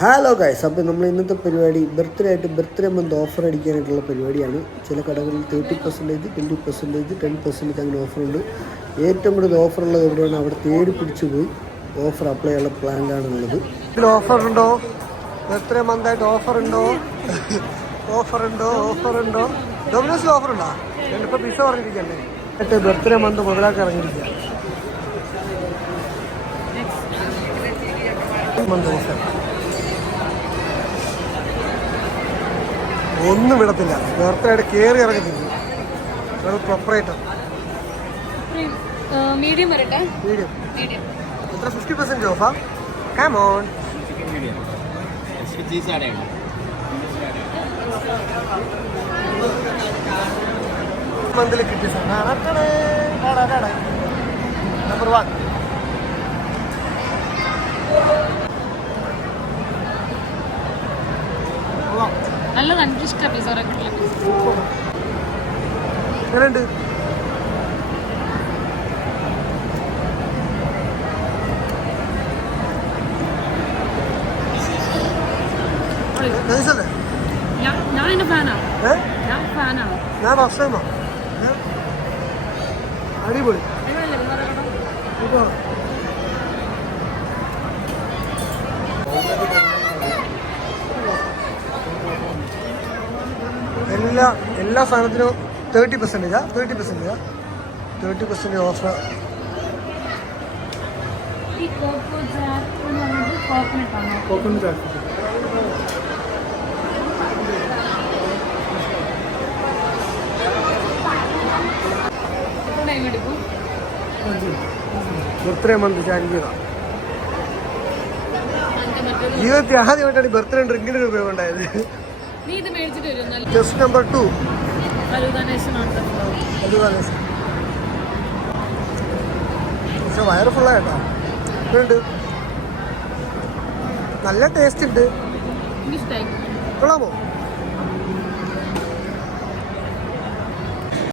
Hello guys, അപ്പോൾ നമ്മൾ ഇന്നത്തെ പരിപാടി ബർത്ത്ഡേ മന്ത് ഓഫർ അടിക്കാനായിട്ടുള്ള പരിപാടിയാണ്. ചില കടകളിൽ 30%, 20%, 10% അങ്ങനെ ഓഫറുണ്ട്. ഏറ്റവും കൂടുതൽ ഓഫറുള്ളത് എവിടെയാണ് അവിടെ തേടി പിടിച്ചു പോയി ഓഫർ അപ്ലൈ ചെയ്യാനുള്ള പ്ലാനിലാണുള്ളത്. ഇതിൽ ഓഫറുണ്ടോ? ബർത്ത്ഡേ മന്തായിട്ട് ഓഫറുണ്ടോ? ഓഫറുണ്ടോ? ഡൊമിനോസിൽ ഓഫറുണ്ടോ? ഞാനിപ്പോൾ പിസ പറഞ്ഞിരിക്കല്ലേ. ബർത്ത്ഡേ മന്ത് മുതലാക്കി ഇറങ്ങിയിരിക്കുക. മന്ത് ഓഫർ ഒന്നും വിടത്തില്ല. ബർത്ത്ഡേ കയറി ഇറങ്ങത്തില്ല. പ്രൊപ്പറേറ്റർ മീഡിയം എത്ര 50% ഓഫാ? Come on. മന്തിൽ കിട്ടിയ നമ്പർ 1 നല്ലത്. എനിക്കിഷ്ടം പിസ്സ. എങ്ങനെയുണ്ട്? ഞാൻ എന്റെ ഫാനാണ്. ഞാൻ ഫസ്റ്റ് ടൈമാ. അടിപൊളി. എല്ലാ സാധനത്തിനും 30% ഓഫർ. Birthday month ചാരിക്കുക. ജീവിതത്തിൽ ആദ്യമായിട്ടാണ് ബർത്ത്ഡേ ഡ്രിങ്കിന് ഉപയോഗം ഉണ്ടായത്. ജസ്റ്റ് നമ്പർ 2 പക്ഷെ വയറ് ഫുള്ളായിട്ടോ. ഉണ്ട്, നല്ല ടേസ്റ്റ് ഉണ്ട്. കൊള്ളാമോ?